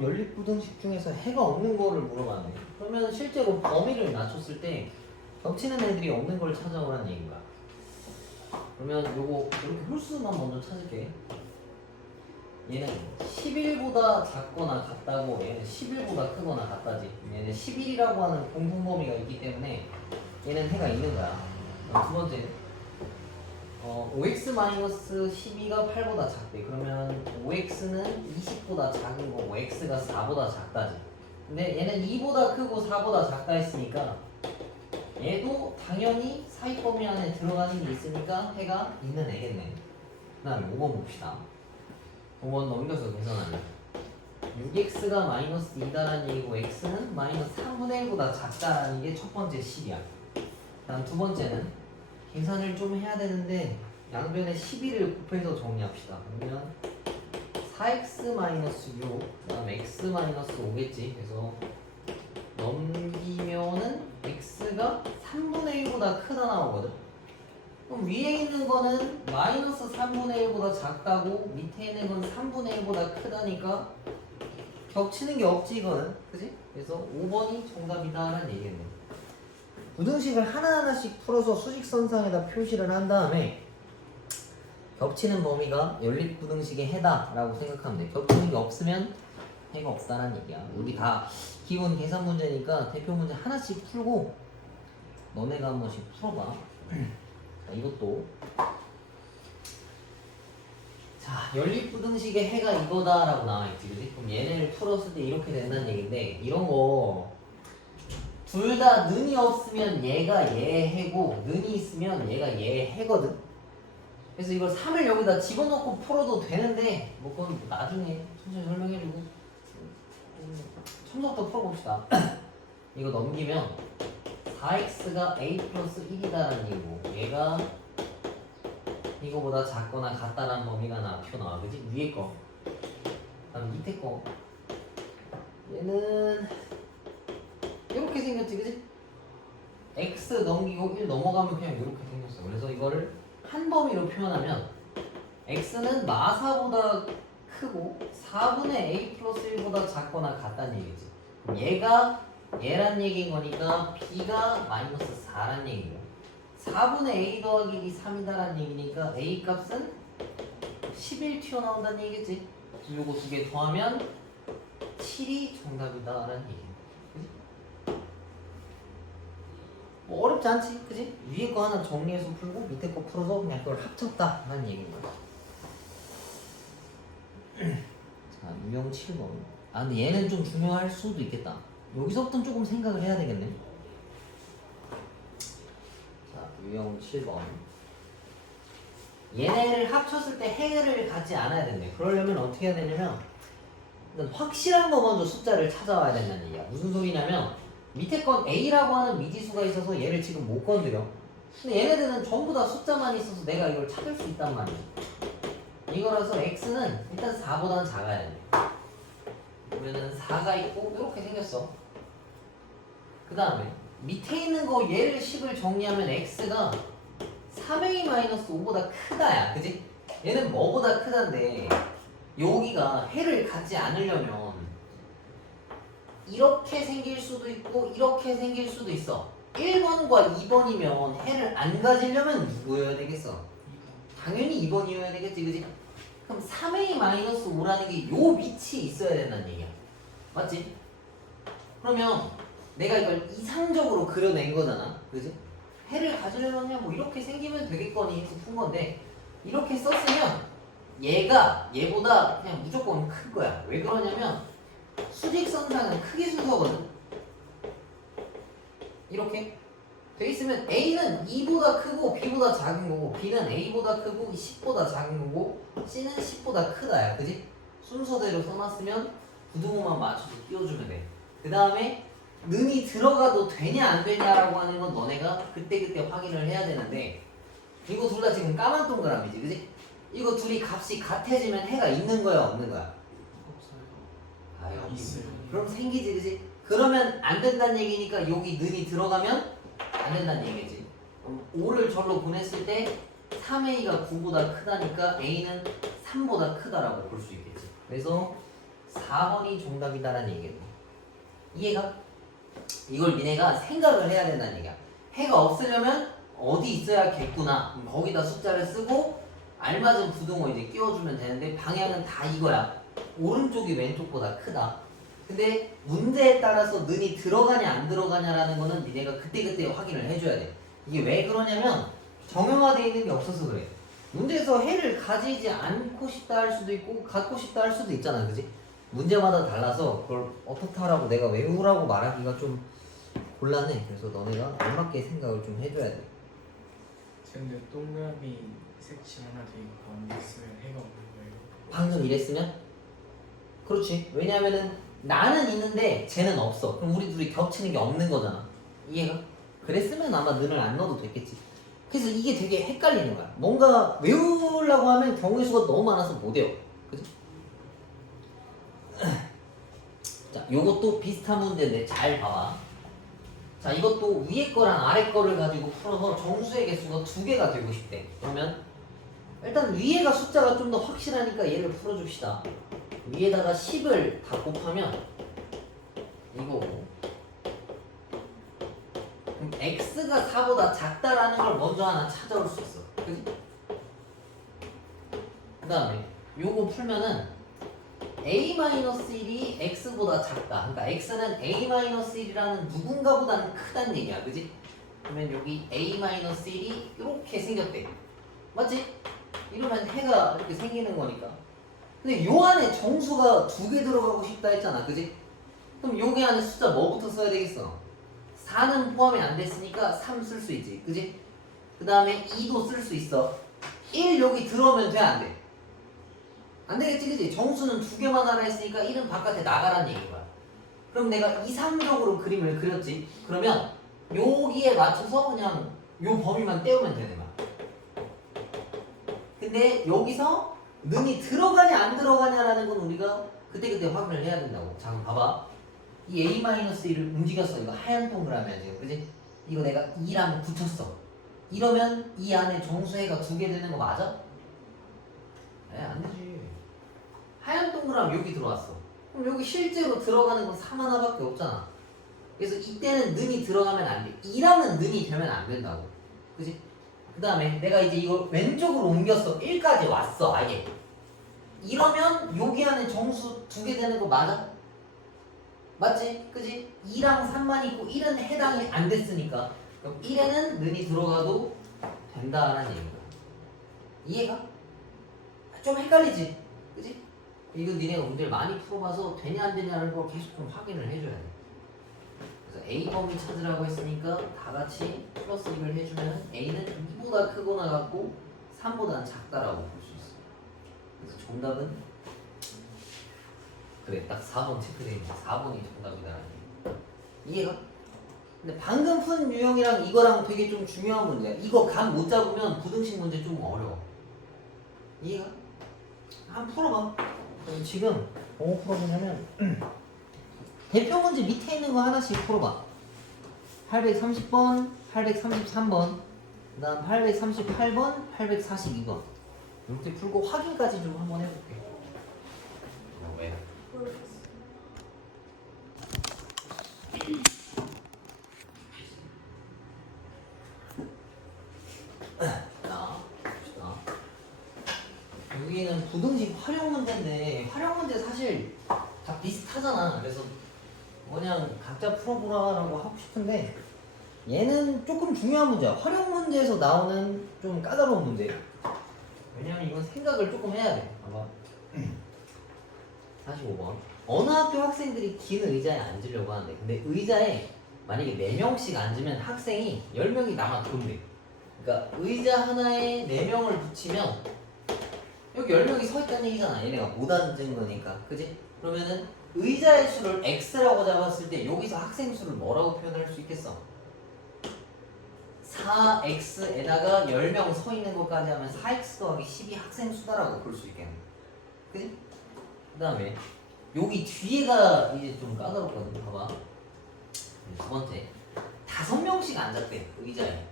그럼 연립부등식 중에서 해가 없는 거를 물어봤네. 그러면 실제로 범위를 낮췄을 때 겹치는 애들이 없는 걸 찾아오라는 얘기인가? 그러면 요거 이렇게 홀수만 먼저 찾을게. 얘는 11보다 작거나 같다고, 얘는 11보다 크거나 같다지. 얘는 11이라고 하는 공통범위가 있기 때문에 얘는 해가 있는 거야. 그럼 두 번째는 5x-12가 8보다 작대. 그러면 5x는 20보다 작은 거고 x가 4보다 작다지. 근데 얘는 2보다 크고 4보다 작다 했으니까 얘도 당연히 사이 범위 안에 들어가는 게 있으니까 해가 있는 애겠네. 그 다음에 5번 봅시다. 5번 넘겨서 계산하면 6x가 마이너스 2다라는 얘기고 x는 마이너스 3분의 1보다 작다라는 게 첫 번째 식이야. 다음 두 번째는 계산을 좀 해야 되는데 양변에 12를 곱해서 정리합시다. 그러면 4x 마이너스 6, 그 다음에 x 마이너스 5겠지. 그래서 넘기면은 x가 3분의 1보다 크다 나오거든. 그럼 위에 있는 거는 마이너스 3분의 1보다 작다고 밑에 있는 건 3분의 1보다 크다니까 겹치는 게 없지 이거는. 그지? 그래서 5번이 정답이다라는 얘기겠네. 부등식을 하나하나씩 풀어서 수직선상에다 표시를 한 다음에 겹치는 범위가 연립부등식의 해다라고 생각하면 돼. 겹치는 게 없으면 해가 없다라는 얘기야. 여기 다 기본 계산 문제니까 대표 문제 하나씩 풀고 너네가 한 번씩 풀어봐. 자, 이것도 자 연립부등식의 해가 이거다라고 나와있지. 그치? 그럼 얘네를 풀었을 때 이렇게 된다는 얘기인데 이런 거 둘 다 는이 없으면 얘가 얘 해고 는이 있으면 얘가 얘 해거든. 그래서 이걸 3을 여기다 집어넣고 풀어도 되는데 뭐 그건 나중에 천천히 설명해주고 첨석도 풀어봅시다. 이거 넘기면 4x가 a 플러스 1이다라는 얘기고 얘가 이거보다 작거나 같다라는 범위가 튀어나와. 그지? 위에 거 그다음 밑에 거 얘는 이렇게 생겼지. 그지? x 넘기고 1 넘어가면 그냥 이렇게 생겼어. 그래서 이거를 한 범위로 표현하면 x는 마사보다 크고 4분의 a 플러스 1보다 작거나 같다는 얘기지. 얘가 얘란 얘기인 거니까 b가 마이너스 4란 얘기고 4분의 a 더하기 2 3이다라는 얘기니까 a 값은 11 튀어나온다는 얘기겠지. 요거 두 개 더하면 7이 정답이다라는 얘기야. 뭐 어렵지 않지, 그지? 위에 거 하나 정리해서 풀고 밑에 거 풀어서 그냥 그걸 합쳤다라는 얘기인 거야. 자, 유형 7번. 아, 근데 얘는 좀 중요할 수도 있겠다. 여기서부터는 조금 생각을 해야 되겠네. 자, 유형 7번. 얘네를 합쳤을 때 해를 갖지 않아야 된대. 그러려면 어떻게 해야 되냐면 일단 확실한 거 먼저 숫자를 찾아와야 된다는 얘기야. 무슨 소리냐면 밑에 건 a라고 하는 미지수가 있어서 얘를 지금 못 건드려. 근데 얘네들은 전부 다 숫자만 있어서 내가 이걸 찾을 수 있단 말이야. 이거라서 x는 일단 4보다는 작아야 돼. 그러면은 4가 있고 이렇게 생겼어. 그 다음에 밑에 있는 거 얘를 10을 정리하면 x가 3a-5보다 크다야. 그지? 얘는 뭐보다 크다인데 여기가 해를 갖지 않으려면 이렇게 생길 수도 있고 이렇게 생길 수도 있어. 1번과 2번이면 해를 안 가지려면 누구여야 되겠어? 당연히 2번이어야 되겠지. 그지? 그럼 3a-5라는 게 요 밑이 있어야 된다는 얘기야. 맞지? 그러면 내가 이걸 이상적으로 그려낸 거잖아. 그지? 해를 가지려면 그냥 뭐 이렇게 생기면 되겠거니 푼 건데 이렇게 썼으면 얘가 얘보다 그냥 무조건 큰 거야. 왜 그러냐면 수직선상은 크기 순서거든. 이렇게 돼 있으면 A는 2보다 크고 B보다 작은 거고 B는 A보다 크고 C보다 작은 거고 C는 C보다 크다야. 그지? 순서대로 써놨으면 부등호만 맞춰서 띄워주면 돼. 그 다음에 는이 들어가도 되냐 안 되냐라고 하는 건 너네가 그때그때 확인을 해야 되는데 이거 둘 다 지금 까만 동그라미지. 그지? 이거 둘이 값이 같아지면 해가 있는 거야 없는 거야? 없어요. 있어요. 그럼 생기지. 그지? 그러면 안 된다는 얘기니까 여기 는이 들어가면 안 된다는 얘기지. 그럼 5를 절로 보냈을 때 3a가 9보다 크다니까 a는 3보다 크다라고 볼 수 있겠지. 그래서 4번이 정답이다라는 얘기예요. 이해가? 이걸 니네가 생각을 해야 된다는 얘기야. 해가 없으려면 어디 있어야겠구나. 거기다 숫자를 쓰고 알맞은 부등호 이제 끼워주면 되는데 방향은 다 이거야. 오른쪽이 왼쪽보다 크다. 근데 문제에 따라서 는이 들어가냐 안 들어가냐라는 거는 니네가 그때그때 확인을 해줘야 돼. 이게 왜 그러냐면 정형화되어 있는 게 없어서 그래. 문제에서 해를 가지지 않고 싶다 할 수도 있고 갖고 싶다 할 수도 있잖아. 그지? 문제마다 달라서 그걸 어떻게 하라고 내가 외우라고 말하기가 좀 곤란해. 그래서 너네가 알맞게 생각을 좀 해줘야 돼. 근데 동그라미 색칠 하나 돼 있고 안 됐으면 해가 없는 거예요. 방금 이랬으면? 그렇지. 왜냐면은 나는 있는데 쟤는 없어. 그럼 우리 둘이 겹치는 게 없는 거잖아. 이해가? 그랬으면 아마 는을 안 넣어도 됐겠지. 그래서 이게 되게 헷갈리는 거야. 뭔가 외우려고 하면 경우의 수가 너무 많아서 못 외워. 그지? 자, 요것도 비슷한 문제인데 잘 봐봐. 자, 이것도 위에 거랑 아래 거를 가지고 풀어서 정수의 개수가 2개가 되고 싶대. 그러면 일단 위에가 숫자가 좀 더 확실하니까 얘를 풀어줍시다. 위에다가 10을 다 곱하면 이거고, 그럼 x가 4보다 작다라는 걸 먼저 하나 찾아올 수 있어. 그지? 그 다음에 요거 풀면은 a-1이 x보다 작다. 그러니까 x는 a-1이라는 누군가보다는 크다는 얘기야. 그지? 그러면 여기 a-1이 이렇게 생겼대. 맞지? 이러면 해가 이렇게 생기는 거니까. 근데 요 안에 정수가 2개 들어가고 싶다 했잖아. 그지? 그럼 여기 안에 숫자 뭐부터 써야 되겠어? 4는 포함이 안 됐으니까 3 쓸 수 있지. 그지? 그 다음에 2도 쓸 수 있어. 1 여기 들어오면 돼, 안 돼? 안 되겠지, 그지? 정수는 2개만 하라 했으니까 1은 바깥에 나가란 얘기인 거야. 그럼 내가 이상적으로 그림을 그렸지? 그러면 여기에 맞춰서 그냥 요 범위만 떼우면 되는 거야. 근데 여기서 는이 들어가냐 안 들어가냐라는 건 우리가 그때그때 확인을 해야 된다고. 자, 그럼 봐봐. 이 a-1을 움직였어. 이거 하얀 동그라미야 지금, 그지? 이거 내가 2랑 붙였어. 이러면 이 안에 정수해가 2개 되는 거 맞아? 안 되지. 하얀 동그라미 여기 들어왔어. 그럼 여기 실제로 들어가는 건 3 하나밖에 없잖아. 그래서 이때는 는이 들어가면 안 돼. 2라는 는이 되면 안 된다고. 그지? 그 다음에 내가 이제 이거 왼쪽으로 옮겼어. 1까지 왔어, 아예. 이러면 여기 안에 정수 2개 되는 거 맞아? 맞지? 그지? 2랑 3만 있고 1은 해당이 안 됐으니까 그럼 1에는 는이 들어가도 된다라는 얘기야. 이해가? 좀 헷갈리지? 그지? 이건 니네가 문제를 많이 풀어봐서 되냐 안 되냐는 걸 계속 좀 확인을 해줘야 돼. 그래서 A 범위 찾으라고 했으니까 다 같이 플러스 2를 해주면 A는 2보다 크거나 같고 3보다는 작다라고 볼 수 있어. 그래서 정답은 그래, 딱 4번 체크되어 있는 4번이 정답이다라는 얘기. 이해가? 근데 방금 푼 유형이랑 이거랑 되게 좀 중요한 문제야. 이거 감 못 잡으면 부등식 문제 좀 어려워. 이해가? 한번 풀어봐. 그럼 지금 뭐 풀어보냐면 대표 문제 밑에 있는 거 하나씩 풀어봐. 830번, 833번, 그 다음 838번, 842번 이렇게 풀고 확인까지 좀 한번 해볼게. 왜? 자, 봅시다. 여기는 부등식 활용 문제인데 활용 문제 사실 다 비슷하잖아. 그래서 그냥 각자 풀어보라고 하고 싶은데 얘는 조금 중요한 문제야. 활용 문제에서 나오는 좀 까다로운 문제. 왜냐면 이건 생각을 조금 해야 돼. 봐봐. 45번. 어느 학교 학생들이 긴 의자에 앉으려고 하는데 근데 의자에 만약에 4명씩 앉으면 학생이 10명이 남아 들어온대. 그러니까 의자 하나에 4명을 붙이면 여기 10명이 서 있다는 얘기잖아. 얘네가 못 앉은 거니까. 그지? 그러면은 의자의 수를 x라고 잡았을 때 여기서 학생 수를 뭐라고 표현할 수 있겠어? 4x에다가 10명 서 있는 것까지 하면 4x 더하기 10이 학생 수다라고 볼 수 있겠네. 그지? 그 다음에 여기 뒤에가 이제 좀 까다롭거든. 봐봐. 두 번째 5명씩 앉았대 의자에.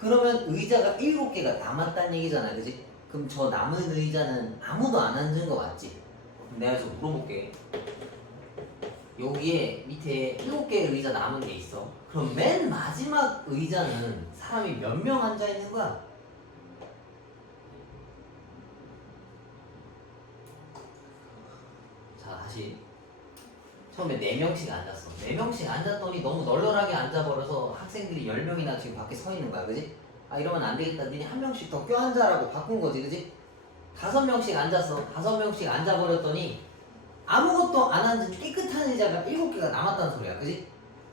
그러면 의자가 7개가 남았다는 얘기잖아. 그지? 그럼 저 남은 의자는 아무도 안 앉은 거 맞지? 내가 좀 물어볼게. 여기에 밑에 7개의 의자 남은 게 있어. 그럼 맨 마지막 의자는 사람이 몇 명 앉아 있는 거야? 자, 다시. 처음에 4명씩 앉았어. 4명씩 앉았더니 너무 널널하게 앉아버려서 학생들이 10명이나 지금 밖에 서 있는 거야. 그지? 아, 이러면 안 되겠다. 니네 한 명씩 더 껴앉아라고 바꾼 거지. 그지? 5명씩 앉았어. 5명씩 앉아버렸더니 아무것도 안 앉은 깨끗한 의자가 7개가 남았다는 소리야. 그지?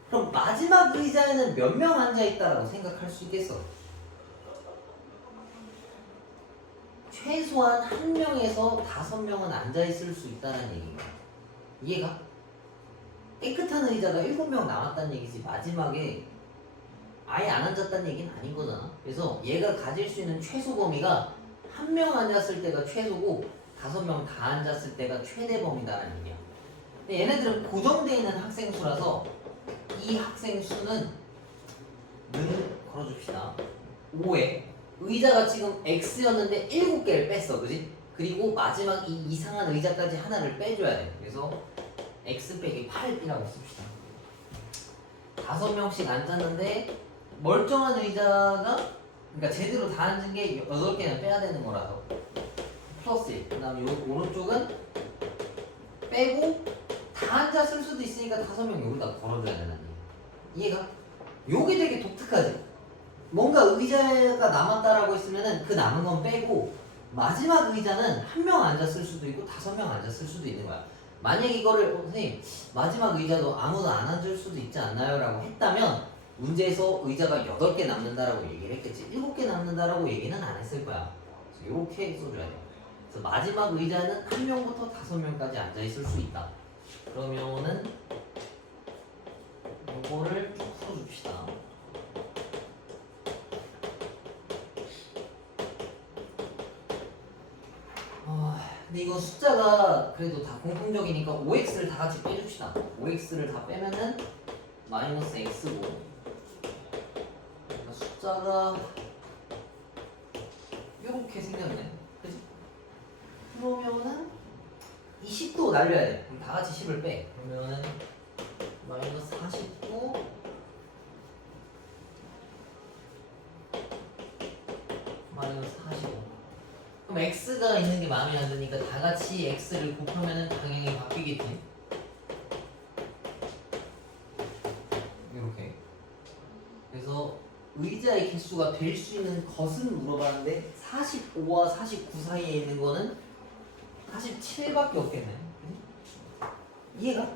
그럼 마지막 의자에는 몇 명 앉아있다라고 생각할 수 있겠어? 최소한 1명에서 5명은 앉아있을 수 있다는 얘기인 거야. 이해가? 깨끗한 의자가 7명 남았다는 얘기지 마지막에 아예 안 앉았다는 얘기는 아닌 거잖아. 그래서 얘가 가질 수 있는 최소 범위가 1명 앉았을 때가 최소고 5명 다 앉았을 때가 최대 범위다라는 얘기야. 근데 얘네들은 고정되어 있는 학생 수라서 이 학생 수는 걸어줍시다. 5에 의자가 지금 X였는데 7개를 뺐어. 그지? 그리고 마지막 이 이상한 의자까지 하나를 빼줘야 돼. 그래서 X 빼기 8이라고 씁시다. 5명씩 앉았는데 멀쩡한 의자가 그러니까 제대로 다 앉은 게 8개는 빼야 되는 거라서 플러스 1. 그 다음에 오른쪽은 빼고 다 앉았을 수도 있으니까 5명 여기다 걸어줘야 된다는 얘기야. 이해가? 요게 되게 독특하지? 뭔가 의자가 남았다라고 했으면은 그 남은 건 빼고 마지막 의자는 1명 앉았을 수도 있고 5명 앉았을 수도 있는 거야. 만약 이거를 선생님 마지막 의자도 아무도 안 앉을 수도 있지 않나요? 라고 했다면 문제에서 의자가 8개 남는다라고 얘기를 했겠지. 7개 남는다라고 얘기는 안 했을 거야. 그래서 이렇게 써줘야 돼. 그래서 마지막 의자는 1명부터 5명까지 앉아있을 수 있다. 그러면은 요거를 쭉 풀어줍시다. 근데 이거 숫자가 그래도 다 공통적이니까 5x를 다 같이 빼줍시다. 5x를 다 빼면은 마이너스 x고 그러니까 숫자가 이렇게 생겼네. 그치? 그러면은 이 10도 날려야 돼. 그럼 다 같이 10을 빼. 그러면은 마이너스 49 마이너스 45. 그럼 x가 있는 게 마음에 안 드니까 다 같이 x를 곱하면은 방향이 바뀌겠지. 이렇게. 그래서 의자의 개수가 될 수 있는 것을 물어봤는데 45와 49 사이에 있는 거는 47밖에 없겠네. 이해가?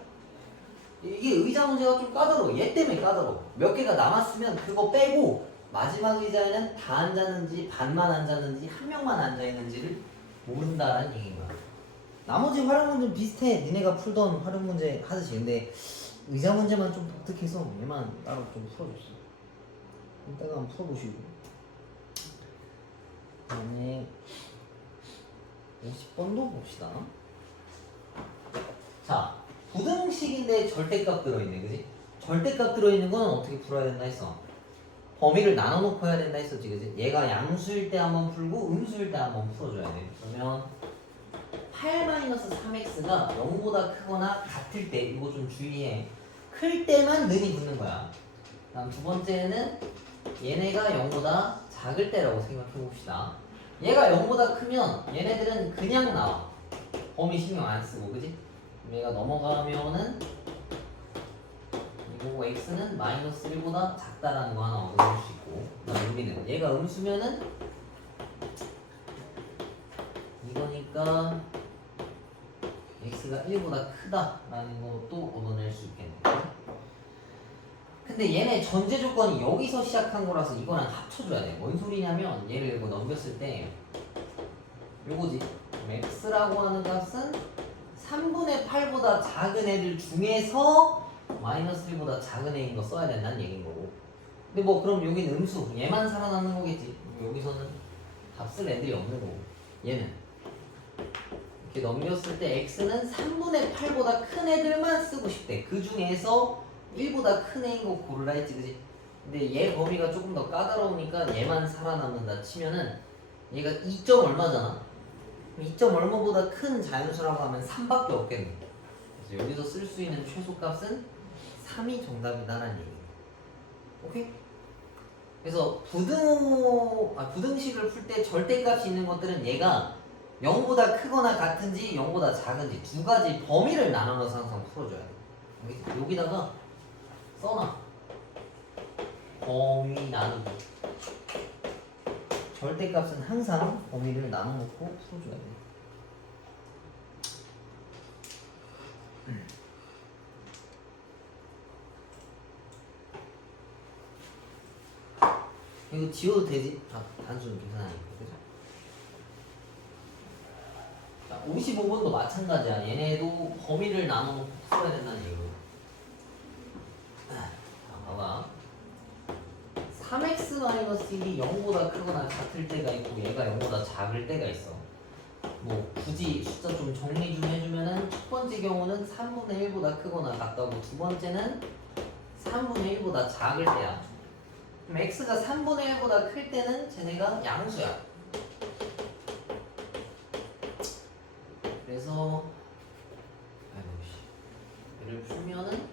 이게 의자 문제가 좀 까다로워. 얘 때문에 까다로워. 몇 개가 남았으면 그거 빼고 마지막 의자에는 다 앉았는지 반만 앉았는지 1명만 앉아있는지를 모른다라는 얘기인 거야. 나머지 활용 문제는 비슷해. 니네가 풀던 활용 문제 하듯이. 근데 의자 문제만 좀 독특해서 얘만 따로 좀 풀어줬어. 이따가 한번 풀어보시고. 그다음에 50번도 봅시다. 자, 부등식인데 절대값 들어있네. 그지? 절대값 들어있는 건 어떻게 풀어야 된다 했어? 범위를 나눠놓고 해야 된다 했었지. 그지? 얘가 양수일 때 한번 풀고 음수일 때 한번 풀어줘야 돼. 그러면 8-3x가 0보다 크거나 같을 때 이거 좀 주의해. 클 때만 는이 붙는 거야. 다음 두 번째는 얘네가 0보다 작을 때라고 생각해 봅시다. 얘가 0보다 크면 얘네들은 그냥 나와. 범위 신경 안 쓰고. 그지? 얘가 넘어가면은 이거 x는 마이너스 1보다 작다라는 거 하나 얻어볼 수 있고, 그다음 여기는 얘가 음수면은 이거니까 x가 1보다 크다라는 것도 얻어낼 수 있겠네. 근데 얘네 전제 조건이 여기서 시작한 거라서 이거랑 합쳐줘야 돼. 뭔 소리냐면 얘를 이거 넘겼을 때 요거지. x라고 하는 값은 3분의 8보다 작은 애들 중에서 마이너스 1보다 작은 애인 거 써야 된다는 얘기인 거고. 근데 뭐 그럼 여기는 음수 얘만 살아남는 거겠지. 여기서는 값 쓸 애들이 없는 거고. 얘는 이렇게 넘겼을 때 x는 3분의 8보다 큰 애들만 쓰고 싶대. 그 중에서 1보다 큰 애인 거 고르라 했지. 그지? 근데 얘 범위가 조금 더 까다로우니까 얘만 살아남는다 치면은 얘가 2점 얼마잖아. 2점 얼마보다 큰 자연수라고 하면 3밖에 없겠네. 그래서 여기서 쓸 수 있는 최소값은 3이 정답이다라는 얘기예요. 오케이? 그래서 부등식을 풀 때 절대값이 있는 것들은 얘가 0보다 크거나 같은지 0보다 작은지 두 가지 범위를 나눠서 항상 풀어줘야 돼. 여기다가 써놔. 범위 나누기. 절대값은 항상 범위를 나눠놓고 풀어줘야 돼. 이거 지워도 되지? 단순 계산하니까. 그죠? 자, 55번도 마찬가지야. 얘네도 범위를 나눠놓고 풀어야 된다는 얘기고. 자, 봐봐. 3x-1이 0보다 크거나 같을 때가 있고 얘가 0보다 작을 때가 있어. 뭐 굳이 숫자 좀 정리 좀 해주면은 첫 번째 경우는 3분의 1보다 크거나 같다고, 두 번째는 3분의 1보다 작을 때야. 그럼 x가 3분의 1보다 클 때는 쟤네가 양수야. 그래서 얘를 풀면은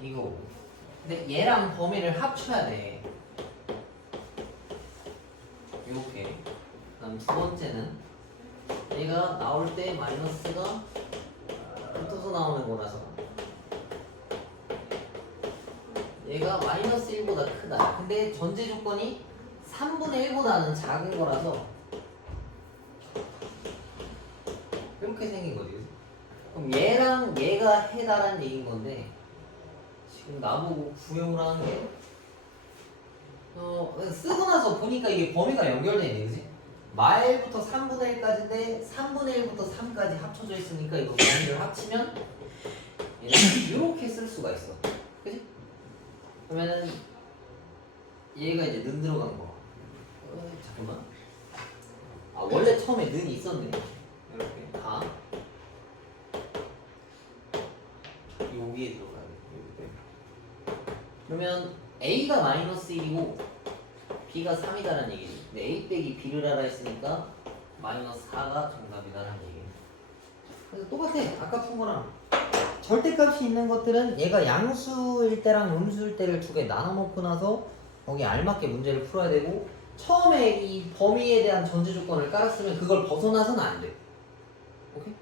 이거. 근데 얘랑 범위를 합쳐야 돼. 이렇게. 그다음 두 번째는 얘가 나올 때 마이너스가 붙어서 나오는 거라서 얘가 마이너스 1보다 크다. 근데 전제 조건이 3분의 1보다는 작은 거라서 이렇게 생긴 거지. 그럼 얘랑 얘가 해다란 얘기인 건데 지금 나보고 구형을 하는 게 쓰고 나서 보니까 이게 범위가 연결돼 있네, 그지? 말부터 3분의 1까지인데 3분의 1부터 3까지 합쳐져 있으니까 이거 범위를 합치면 얘는 이렇게 쓸 수가 있어, 그지? 그러면은 얘가 이제 는 들어간 거. 잠깐만. 원래 처음에 는이 있었네. 이렇게 다 여기에 들어가야 돼. 그러면 A가 마이너스 1이고 B가 3이다라는 얘기지. 근데 A 빼기 B를 알아 했으니까 마이너스 4가 정답이다라는 얘기예요. 그래서 똑같아. 아까 푼 거랑. 절대값이 있는 것들은 얘가 양수일 때랑 음수일 때를 두 개 나눠 놓고 나서 거기에 알맞게 문제를 풀어야 되고, 처음에 이 범위에 대한 전제 조건을 깔았으면 그걸 벗어나서는 안 돼. 오케이?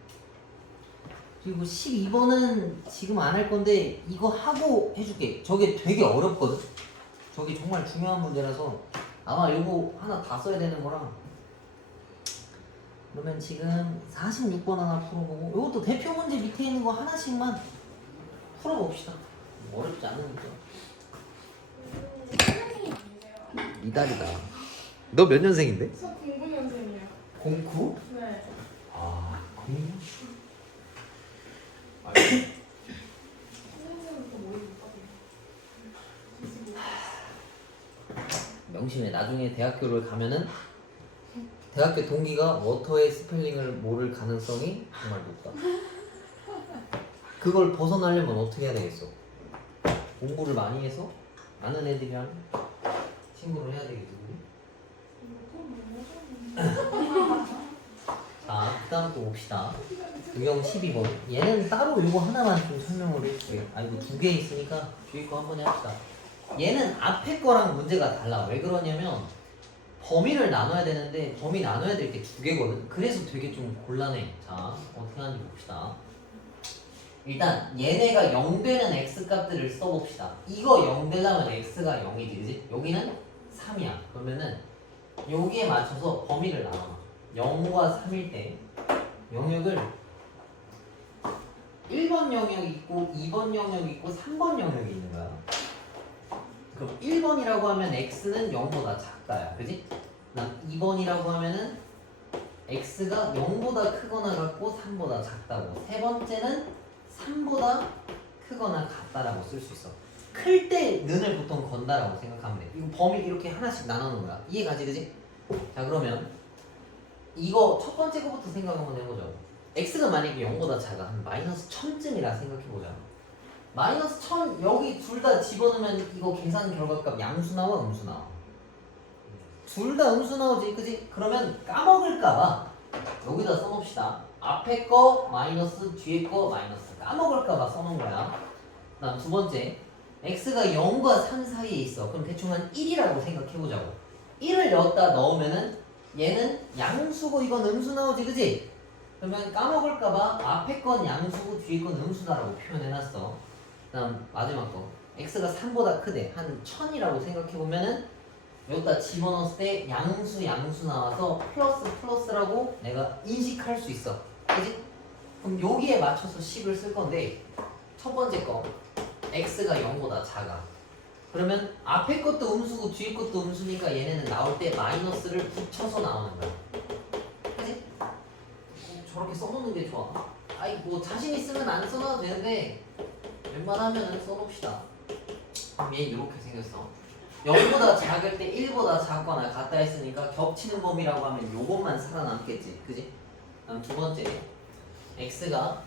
그리고 12번은 지금 안 할 건데 이거 하고 해줄게. 저게 되게 어렵거든. 저게 정말 중요한 문제라서 아마 이거 하나 다 써야 되는 거라. 그러면 지금 46번 하나 풀어보고, 이것도 대표 문제 밑에 있는 거 하나씩만 풀어봅시다. 어렵지 않으니까. 선생님 아니세요? 이달이다. 너 몇 년생인데? 저 09년생이에요. 09? 네. 아, 06? 선생님은 또 모르고 있거든요. 명심해. 나중에 대학교를 가면은 대학교 동기가 워터의 스펠링을 모를 가능성이 정말 높다. 그걸 벗어나려면 어떻게 해야 되겠어? 공부를 많이 해서 아는 애들이랑 친구를 해야 되겠지. 자, 그 다음 또 봅시다. 유형 12번. 얘는 따로 이거 하나만 좀 설명을 해줄게. 이거 두 개 있으니까 뒤에 거 한번 해봅시다. 얘는 앞에 거랑 문제가 달라. 왜 그러냐면 범위를 나눠야 되는데 범위 나눠야 될 게 두 개거든. 그래서 되게 좀 곤란해. 자, 어떻게 하는지 봅시다. 일단 얘네가 0 되는 x값들을 써봅시다. 이거 0 되려면 x가 0이지, 그지? 여기는 3이야. 그러면은 여기에 맞춰서 범위를 나눠. 0과 3일 때 영역을 1번 영역이 있고 2번 영역이 있고 3번 영역이 있는 거야. 그럼 1번이라고 하면 x는 0보다 작다야, 그지? 그다음 2번이라고 하면은 x가 0보다 크거나 같고 3보다 작다고. 세 번째는 3보다 크거나 같다라고 쓸 수 있어. 클 때 는을 보통 건다라고 생각하면 돼. 이거 범위 이렇게 하나씩 나누는 거야. 이해가지, 그지? 자, 그러면 이거 첫 번째 거부터 생각 한번 해보자. x가 만약에 0보다 작아. 한 마이너스 1000쯤이라 생각해보자. 마이너스 1000 여기 둘 다 집어넣으면 이거 계산 결과값 양수 나와 음수 나와? 둘 다 음수 나오지, 그지? 그러면 까먹을까봐 여기다 써놓읍시다. 앞에 거 마이너스 뒤에 거 마이너스. 까먹을까봐 써놓은 거야. 그다음 두 번째, x가 0과 3 사이에 있어. 그럼 대충 한 1이라고 생각해보자고. 1을 여기다 넣으면은 얘는 양수고 이건 음수 나오지, 그지? 그러면 까먹을까봐 앞에 건 양수고 뒤에 건 음수다라고 표현해놨어. 그다음 마지막 거, x가 3보다 크대. 한 1000이라고 생각해보면은 여기다 집어넣었을 때 양수 나와서 플러스라고 내가 인식할 수 있어. 그지? 그럼 여기에 맞춰서 식을 쓸 건데, 첫 번째 거 x가 0보다 작아. 그러면 앞에 것도 음수고 뒤에 것도 음수니까 얘네는 나올 때 마이너스를 붙여서 나오는 거야. 그지? 저렇게 써놓는 게 좋아. 아이 뭐 자신 있으면 안 써놔도 되는데 웬만하면 써놓읍시다. 그럼 얘 이렇게 생겼어. 0보다 작을 때 1보다 작거나 같다 했으니까 겹치는 범위라고 하면 요것만 살아남겠지, 그지? 다음 두 번째, x가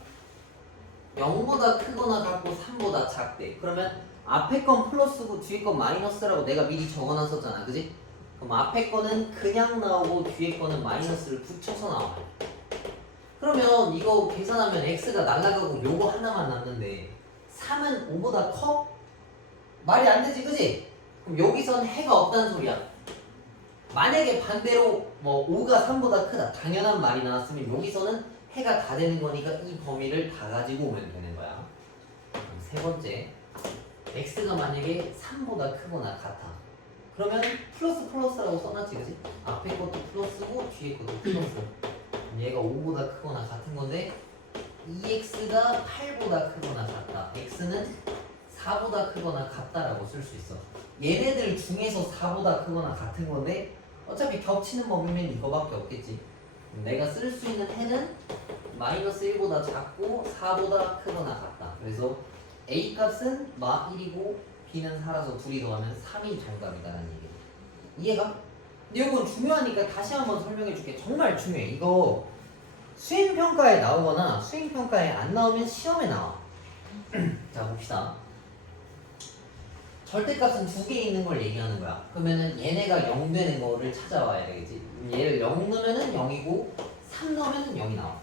0보다 크거나 같고 3보다 작대. 그러면 앞에 건 플러스고 뒤에 건 마이너스라고 내가 미리 적어놨었잖아, 그지? 그럼 앞에 거는 그냥 나오고 뒤에 거는 마이너스를 붙여서 나와. 그러면 이거 계산하면 x가 날아가고 요거 하나만 남는데 3은 5보다 커? 말이 안 되지, 그지? 그럼 여기선 해가 없다는 소리야. 만약에 반대로 뭐 5가 3보다 크다, 당연한 말이 나왔으면 여기서는 해가 다 되는 거니까 이 범위를 다 가지고 오면 되는 거야. 세 번째, x가 만약에 3보다 크거나 같아. 그러면 플러스라고 써놨지, 그지? 앞에 것도 플러스고 뒤에 것도 플러스. 얘가 5보다 크거나 같은 건데 2x가 8보다 크거나 같다. x는 4보다 크거나 같다라고 쓸 수 있어. 얘네들 중에서 4보다 크거나 같은 건데 어차피 겹치는 범위면 이거밖에 없겠지. 내가 쓸 수 있는 해는 마이너스 1보다 작고 4보다 크거나 같다. 그래서 a 값은 마 1이고 b는 4라서 둘이 더하면 3이 정답이다라는 얘기야. 이해가? 근데 이건 중요하니까 다시 한번 설명해 줄게. 정말 중요해. 이거 수행평가에 나오거나 수행평가에 안 나오면 시험에 나와. 자 봅시다. 절대값은 두 개 있는 걸 얘기하는 거야. 그러면은 얘네가 0 되는 거를 찾아와야 되겠지. 얘를 0 넣으면은 0이고 3 넣으면은 0이 나와.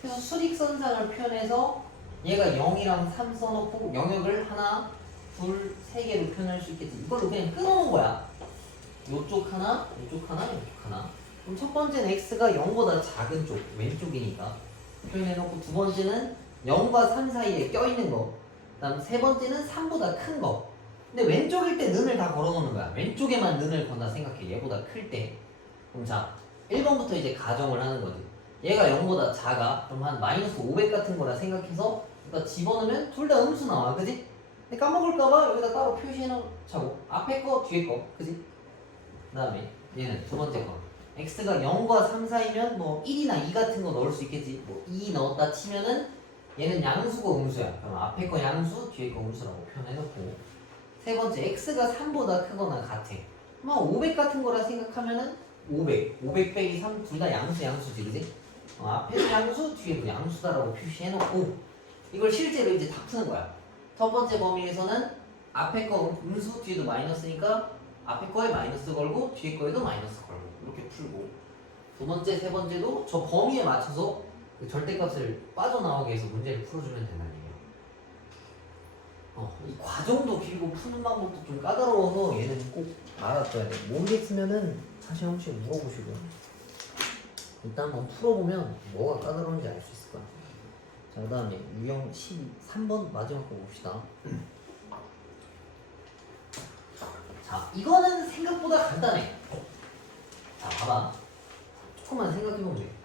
그래서 수직선상을 표현해서 얘가 0이랑 3 써놓고 영역을 하나, 둘, 세 개로 표현할 수 있겠지. 이걸로 그냥 끊어놓은 거야. 요쪽 하나, 요쪽 하나, 요쪽 하나. 그럼 첫 번째는 x가 0보다 작은 쪽, 왼쪽이니까 표현해놓고, 두 번째는 0과 3 사이에 껴있는 거, 그 다음 세 번째는 3보다 큰 거. 근데 왼쪽일 때 는을 다 걸어놓는 거야. 왼쪽에만 는을 건다 생각해. 얘보다 클 때. 그럼 자, 1번부터 이제 가정을 하는 거지. 얘가 0보다 작아. 그럼 한 마이너스 500 같은 거라 생각해서 여기다 집어넣으면 둘 다 음수 나와. 그지? 근데 까먹을까봐 여기다 따로 표시해놓자고. 앞에 거, 뒤에 거. 그지? 그 다음에 얘는 두 번째 거. x가 0과 3 사이면 뭐 1이나 2 같은 거 넣을 수 있겠지. 뭐 2 넣었다 치면은 얘는 양수고 음수야. 그럼 앞에 거 양수, 뒤에 거 음수라고 표현해놓고, 세 번째, x가 3보다 크거나 같아. 뭐 500 같은 거라 생각하면은 500 빼기 3 둘 다 양수지, 그지? 앞에도 양수, 뒤에도 양수다라고 표시해놓고, 이걸 실제로 이제 다 푸는 거야. 첫 번째 범위에서는 앞에 거 음수, 뒤에도 마이너스니까 앞에 거에 마이너스 걸고 뒤에 거에도 마이너스 걸고 이렇게 풀고, 두 번째, 세 번째도 저 범위에 맞춰서 그 절대값을 빠져나오게 해서 문제를 풀어주면 된다는 얘기야. 이 과정도 길고 푸는 방법도 좀 까다로워서 얘는 꼭 알아둬야 돼. 모르겠으면은 다시 한 번씩 물어보시고요. 일단 한번 풀어보면 뭐가 까다로운지 알 수 있을 거야. 자, 그 다음에 유형 13번 마지막 거 봅시다. 자, 이거는 생각보다 간단해. 자, 봐봐. 조금만 생각해보면 돼.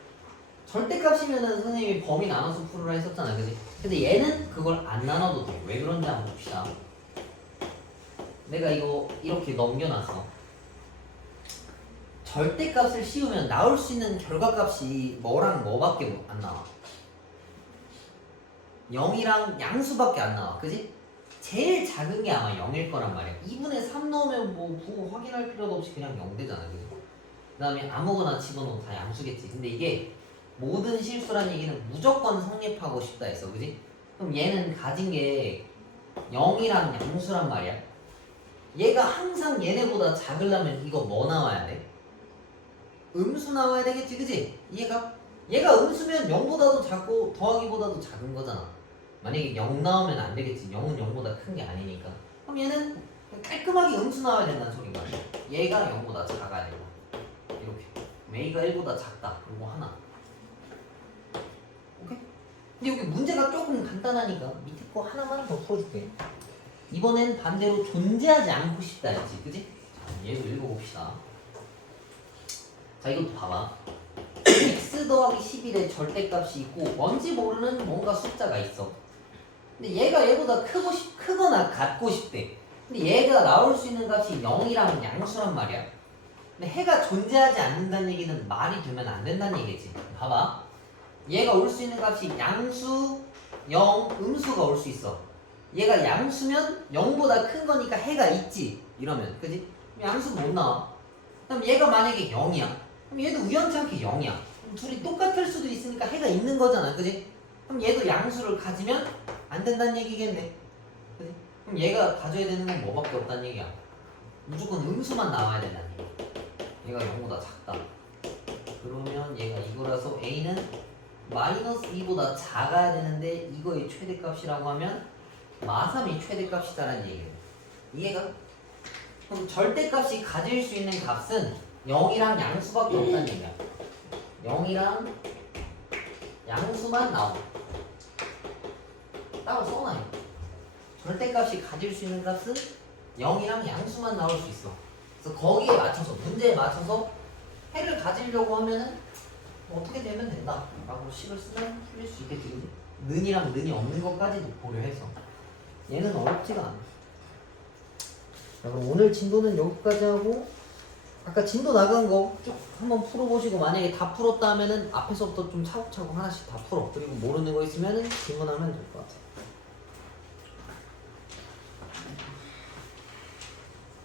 절대값이면은 선생님이 범위 나눠서 풀으라 했었잖아, 그지? 근데 얘는 그걸 안 나눠도 돼. 왜 그런지 한번 봅시다. 내가 이거 이렇게 넘겨놨어. 절대값을 씌우면 나올 수 있는 결과값이 뭐랑 뭐밖에 안 나와. 0이랑 양수밖에 안 나와, 그지? 제일 작은 게 아마 0일 거란 말이야. 2분의 3 넣으면 뭐 보고 확인할 필요도 없이 그냥 0 되잖아, 그지? 그 다음에 아무거나 집어넣으면 다 양수겠지. 근데 이게 모든 실수란 얘기는 무조건 성립하고 싶다 했어, 그지? 그럼 얘는 가진 게 0이랑 양수란 말이야. 얘가 항상 얘네보다 작으려면 이거 뭐 나와야 돼? 음수 나와야 되겠지, 그지? 이해가? 얘가 음수면 0보다도 작고 더하기보다도 작은 거잖아. 만약에 0 나오면 안 되겠지. 0은 0보다 큰 게 아니니까. 그럼 얘는 깔끔하게 음수 나와야 된다는 소리가 아니야. 얘가 0보다 작아야 되고 이렇게. A가 1보다 작다. 그리고 하나. 오케이? 근데 여기 문제가 조금 간단하니까 밑에 거 하나만 더 풀어줄게. 이번엔 반대로 존재하지 않고 싶다 했지, 그지? 자, 얘도 읽어봅시다. 자, 이것도 봐봐. x 더하기 11의 절대값이 있고 뭔지 모르는 뭔가 숫자가 있어. 근데 얘가 얘보다 크거나 같고 싶대. 근데 얘가 나올 수 있는 값이 0이랑 양수란 말이야. 근데 해가 존재하지 않는다는 얘기는 말이 되면 안 된다는 얘기지. 봐봐. 얘가 올 수 있는 값이 양수, 0, 음수가 올 수 있어. 얘가 양수면 0보다 큰 거니까 해가 있지. 이러면, 그지? 양수가 못 나와. 그럼 얘가 만약에 0이야. 그럼 얘도 우연찮게 0이야. 그럼 둘이 똑같을 수도 있으니까 해가 있는 거잖아. 그지? 그럼 얘도 양수를 가지면 안 된다는 얘기겠네. 그지? 그럼 얘가 가져야 되는 건 뭐밖에 없다는 얘기야. 무조건 음수만 나와야 된다는 얘기야. 얘가 0보다 작다. 그러면 얘가 이거라서 A는 마이너스 2보다 작아야 되는데 이거의 최대값이라고 하면 마3이 최대값이다라는 얘기예요. 이해가? 그럼 절대값이 가질 수 있는 값은 0이랑 양수밖에 없다는 얘기야. 0이랑 양수만 나와. 따로 써놔요. 절대값이 가질 수 있는 값은 0이랑 양수만 나올 수 있어. 그래서 거기에 맞춰서, 문제에 맞춰서 해를 가지려고 하면은 뭐 어떻게 되면 된다 라고 식을 쓰면 풀릴 수 있겠지, 그지? 는이랑 는이 없는 것까지도 고려해서 얘는 어렵지가 않아. 자, 그럼 오늘 진도는 여기까지 하고 아까 진도 나간 거 쭉 한번 풀어보시고 만약에 다 풀었다 하면은 앞에서부터 좀 차곡차곡 하나씩 다 풀어. 그리고 모르는 거 있으면은 질문하면 될 것 같아.